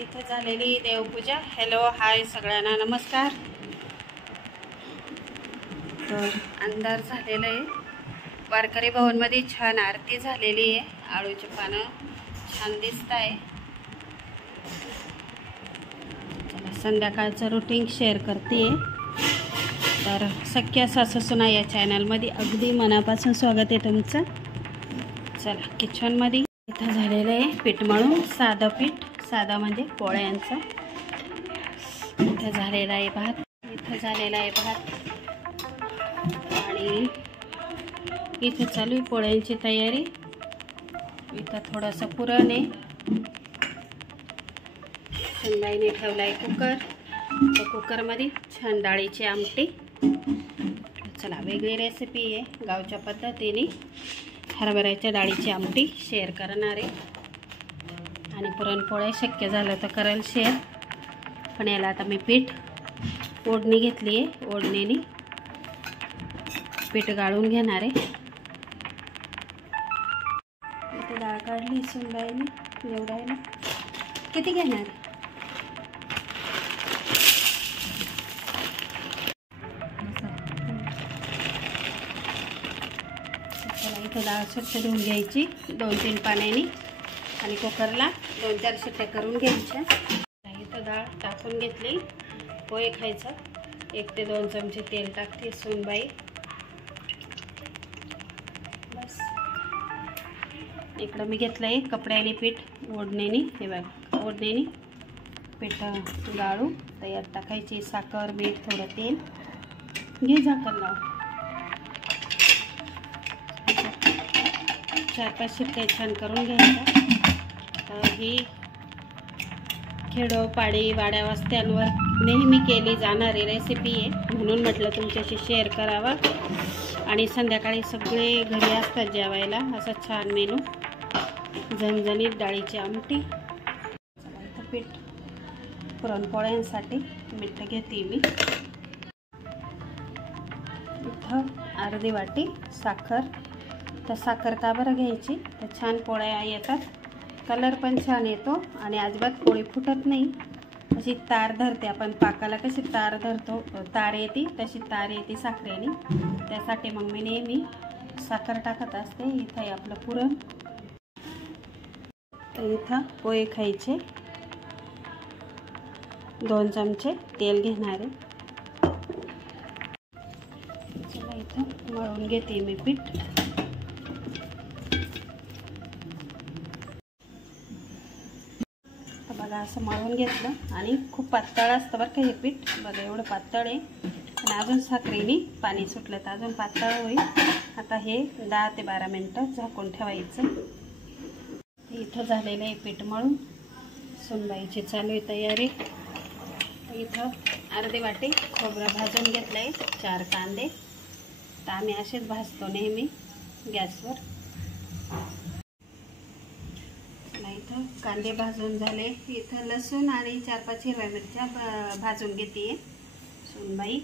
इथे झालेली देवपूजा। हॅलो हाय सगळ्यांना नमस्कार। तर अंधार झालेला आहे। वारकरी भवनमध्ये छान आरती झालेली आहे। आळूची पानं छान दिसत आहे। चला संध्याकाळचं रुटीन शेअर करते। तर सख्या सासू सुना या चॅनलमध्ये अगदी मनापासून स्वागत आहे तुमचं। चला किचनमध्ये इथं झालेलं आहे पीठ मळून, साधं पीठ, साधा म्हणजे पोळ्यांचं। इथं झालेला आहे भात, इथं झालेला आहे भात आणि इथं चालू आहे पोळ्यांची तयारी। इथं थोडंसं पुरण आहे। सुनबाईने ठेवला आहे कुकर, त्या कुकरमध्ये छान डाळीची आमटी। चला वेगळी रेसिपी आहे, गावच्या पद्धतीने हरभऱ्याच्या डाळीची आमटी शेअर करणार आहे। आणि पुरणपोळ्या शक्य झालं तर करेल शेअर। पण याला आता मी पीठ ओढणी घेतली आहे, ओढणीने पीठ गाळून घेणार आहे। इथे डाळ काढली सुनबाईने निवडायला। किती घेणार आहे? चला इथे डाळ स्वच्छ धुवून घ्यायची 2-3 पाण्याने आणि कुकरला 2-4 शिट्ट्या करून घ्यायच्या। इथं डाळ टाकून घेतली। पोहे खायचं, 1 ते 2 चमचे तेल टाकते सुनबाई। बस इकडं मी घेतलं आहे कपड्याने पीठ ओढणीने। हे बघा ओढणीने पीठ गाळू तयार टाकायची, साखर, मीठ, थोडं तेल घे, झाकण लाव। 4-5 शिट्ट्या छान करून घ्यायच्या। ही खेडोपाडी वाड्या वस्त्यांवर नेहमी केली जाणारी रेसिपी आहे, म्हणून म्हटलं तुमच्याशी शेअर करावा। आणि संध्याकाळी सगळे घरी असतात जेवायला, असा छान मेनू झणझणीत डाळीची आमटी। चला इथं पीठ पुरणपोळ्यांसाठी मीठ घेते मी। इथं अर्धी वाटी साखर। तर साखर का बरं घ्यायची, तर छान पोळ्या येतात, कलर पण छान येतो आणि अजिबात पोळी फुटत नाही। अशी तार धरते, आपण पाकाला कशी तार धरतो, तार येते तशी तार येते साखरेने। त्यासाठी मग मी नेहमी साखर टाकत असते। इथं आहे आपलं पुरण। तर इथं पोहे खायचे 2 चमचे तेल घेणारे। चला इथं मळून घेते मी पीठ। बघा असं मळून घेतलं आणि खूप पातळ असतं बरं का हे पीठ। बघा एवढं पातळ आहे आणि अजून साखरेने पाणी सुटलं तर अजून पातळ होईल। आता हे 10 ते 12 मिनटं झाकून ठेवायचं। इथं झालेलं आहे पीठ मळून, सुनबाईची चालू आहे तयारी। इथं अर्धी वाटी खोबरं भाजून घेतलं आहे, 4 कांदे। तर आम्ही असेच भाजतो नेहमी गॅसवर। इथं कांदे भाजून झाले। इथं लसूण आणि 4-5 हिरव्या मिरच्या भाजून घेते सुनबाई।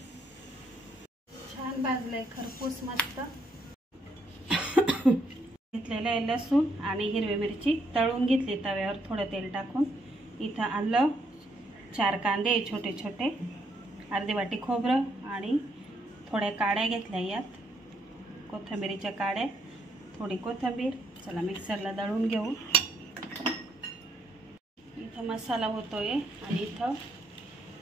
छान भाजलंय खरपूस मस्त। घेतलेलं आहे लसूण आणि हिरवी मिरची तळून घेतली तव्यावर थोडं तेल टाकून। इथं आलं, 4 कांदे छोटे छोटे, अर्धी वाटी खोबरं आणि थोड्या काड्या घेतल्या यात, कोथिंबीरीच्या काड्या, थोडी कोथिंबीर। चला मिक्सरला दळून घेऊ। इथं मसाला होतोय आणि इथं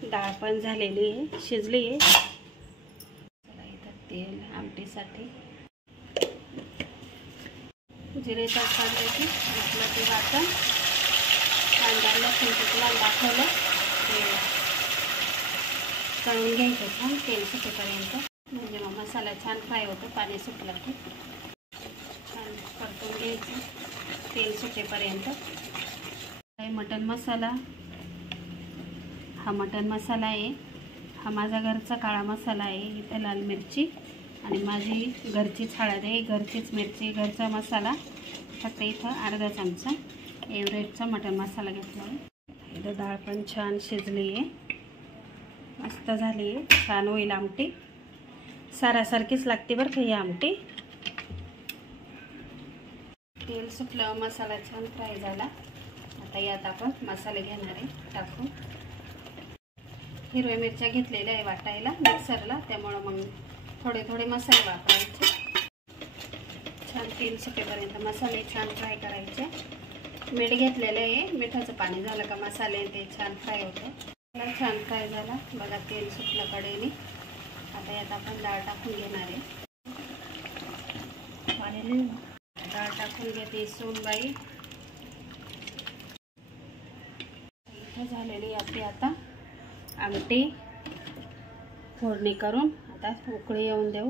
डाळ पण झालेली आहे, शिजली आहे। चला इथं तेल आमटीसाठी, जिरे तडकायची म्हटलं ते वाटण, कांदा लसूण तुम्हाला दाखवलं ते तळून घ्यायचं छान तेल सुटेपर्यंत, म्हणजे मग मसाला छान फ्राय होतो। पाणी सुटलं की छान परतून घ्यायचं तेल सुटेपर्यंत। मटन मसाला, हा मटन मसाला आहे, हा माझा घरचा काळा मसाला आहे। इथे लाल मिरची आणि माझी घरचीच हळद आहे, घरचीच मिरची, घरचा मसाला। फक्त इथं अर्धा चमचा एव्हरेस्टचा मटन मसाला घेतला आहे। इथं डाळ पण छान शिजली आहे, मस्त झाली आहे, छान होईल आमटी। सारासारखीच लागते बरं का ही आमटी। तेल सुटलं, मसाला छान फ्राय झाला। आता यात आपण मसाले घेणार आहे टाकून. हिरव्या मिरच्या घेतलेल्या आहे वाटायला मिक्सरला, त्यामुळं मग थोडे थोडे मसाले वापरायचे. छान तेल सुटेपर्यंत मसाले छान फ्राय करायचे. मीठ घेतलेलं आहे, मिठाचं पाणी झालं का मसाले ते छान फ्राय होतं. छान फ्राय झाला बघा, तेल सुटलं कढईने. आता यात आपण डाळ टाकून घेणार आहे. डाळ टाकून घेते सोनबाई. इथं झालेली आपली आता आमटी फोडणी करून आता उकळी येऊन देऊ.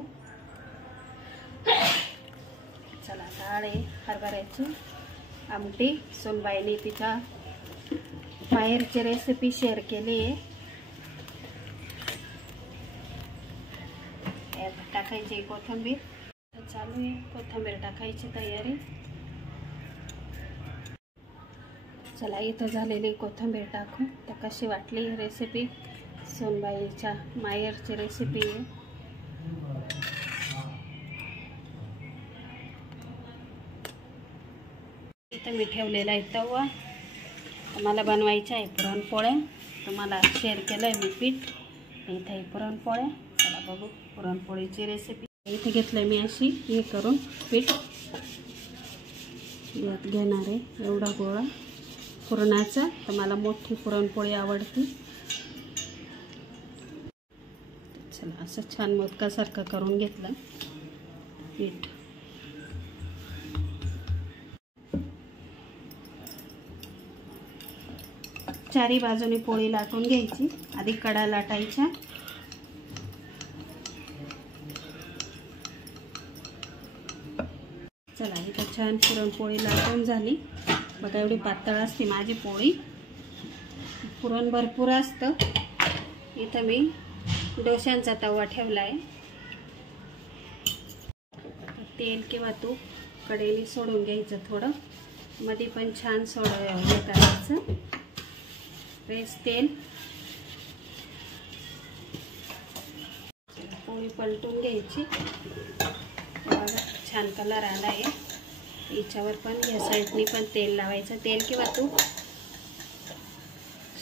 चला, डाळ आहे हरभऱ्याची आमटी. सोनबाईने तिच्या माहेरची रेसिपी शेअर केली आहे. यात टाकायची कोथिंबीर. चालू आहे कोथिंबीर टाकायची तयारी. चला, इथं झालेली कोथिंबीर टाकून तर कशी वाटली रेसिपी. सोनबाईच्या माहेरची रेसिपी आहे. इथं मी ठेवलेला आहे तवा. मला बनवायचं आहे पुरणपोळ्या. तुम्हाला शेअर केलं आहे मी पीठ. इथं आहे पुरणपोळ्या. चला बघू पुरणपोळीची रेसिपी. इथे घेतलं मी अशी हे करून पीठ. यात घेणार आहे एवढा गोळा पुरणाचा. तर मला मोठी पुरणपोळी आवडते. चला, असं छान मोदकासारखं करून घेतलं पीठ. चारी बाजूने पोळी लाटून घ्यायची. आधी कडा लाटायच्या. चला, इथं छान पुरणपोळी लाटून झाली बघा. एवढी पातळ असते माझी पोळी. पुरण भरपूर असतं. इथं मी डोश्यांचा तवा ठेवला आहे. तेल किंवा तूप कढईने सोडून घ्यायचं थोडं. मध्ये पण छान हे करायचं. रेस तेल. पोळी पलटून घ्यायची. बघा छान कलर आला आहे. याच्यावर पण या साईडनी पण तेल लावायचं. तेल किंवा तूप,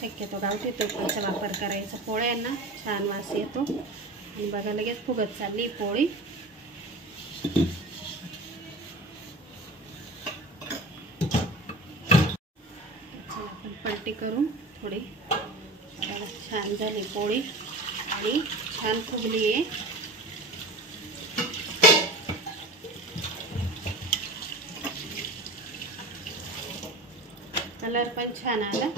शक्यतो गावठी तुपाचा वापर करायचा. पोळ्यांना छान वास येतो. आणि बघा लगेच फुगत चालली पोळी. आपण पलटी करून थोडी. छान झाली पोळी आणि छान फुगली आहे. कलर पण छान आला.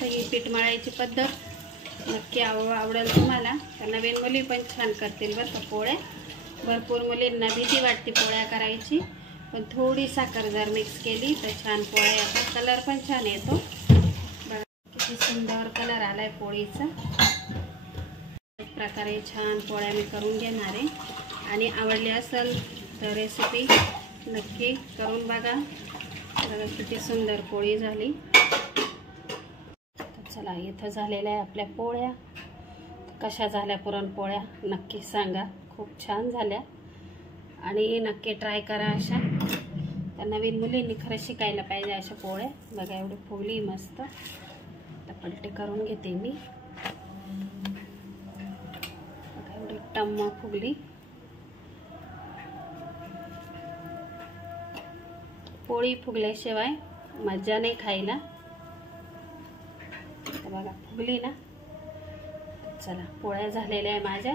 तर ही पीठ मळायची पद्धत नक्की आवडेल तुम्हाला. तर नवीन मुली पण छान करतील बरं का पोळ्या. भरपूर मुलींना भीती वाटते पोळ्या करायची, पण थोडी साखर जर मिक्स केली तर छान पोळ्या येतात. कलर पण छान येतो. बघा किती सुंदर कलर आलाय पोळीचा. एक प्रकारे छान पोळ्या मी करून घेणार आहे. आणि आवडली असेल तर रेसिपी नक्की करून बघा. बघा किती सुंदर पोळी झाली. चला, इथं झालेल्या आहे आपल्या पोळ्या. कशा झाल्या पुरणपोळ्या नक्की सांगा. खूप छान झाल्या आणि नक्की ट्राय करा अशा. तर नवीन मुलींनी खरं शिकायला पाहिजे अशा पोळ्या. बघा एवढी फुगली मस्त. तर पलटी करून घेते मी. बघा एवढी टम्म फुगली. पोळी फुगल्याशिवाय मजा नाही खायला. बघा फुगली ना. चला, पोळ्या झालेल्या आहे माझ्या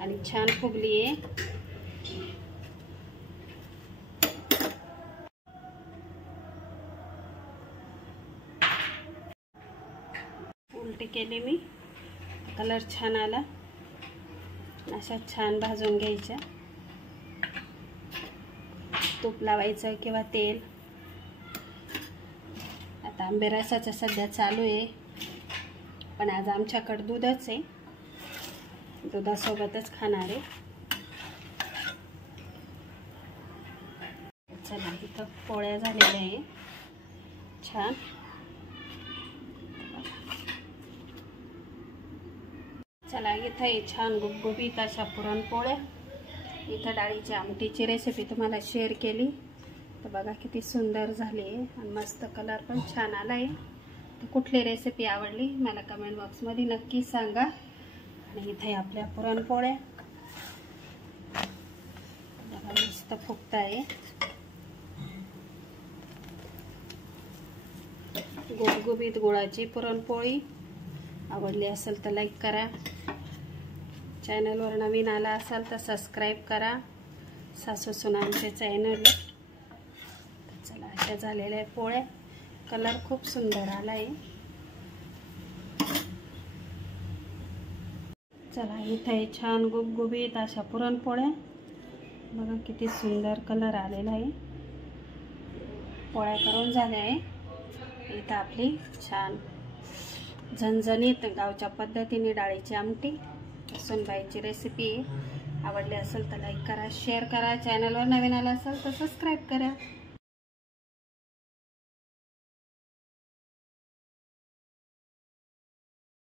आणि छान फुगली आहे. उलटी केली मी. कलर छान आला. अशा छान भाजून घ्यायच्या. तूप लावायचं किंवा तेल. आता आंबेरसाचं सध्या चालू आहे, पण आज आमच्याकडे दूधच आहे. दुधासोबतच खाणार आहे. चला, इथं पोळ्या झालेल्या आहे छान. चला, इथं छान गुबगुबीत अशा पुरणपोळ्या. इथं डाळीची आमटीची रेसिपी तुम्हाला शेअर केली तर बघा किती सुंदर झाली आहे आणि मस्त कलर पण छान आला आहे. तर कुठली रेसिपी आवडली मला कमेंट बॉक्समध्ये नक्की सांगा. आणि इथे आपल्या पुरणपोळ्या बघा मस्त फुगत आहे. गुबगुबीत गुळाची पुरणपोळी. आवडली असेल तर लाईक करा. चॅनलवर नवीन आला असाल तर सबस्क्राईब करा. सासू सुनांचे चॅनल. चला अशा झालेल्या पोळ्या. कलर खूप सुंदर आला आहे. चला इथे छान गुबगुबीत अशा पुरणपोळ्या. बघा किती सुंदर कलर आलेला आहे. पोळ्या करून झाल्या आहे. इथं आपली छान झणझणीत गावच्या पद्धतीने डाळीची आमटी सुनबाईची रेसिपी. आवडली असेल तर लाईक करा, शेअर करा. चॅनलवर नवीन आला असेल तर सबस्क्राईब करा.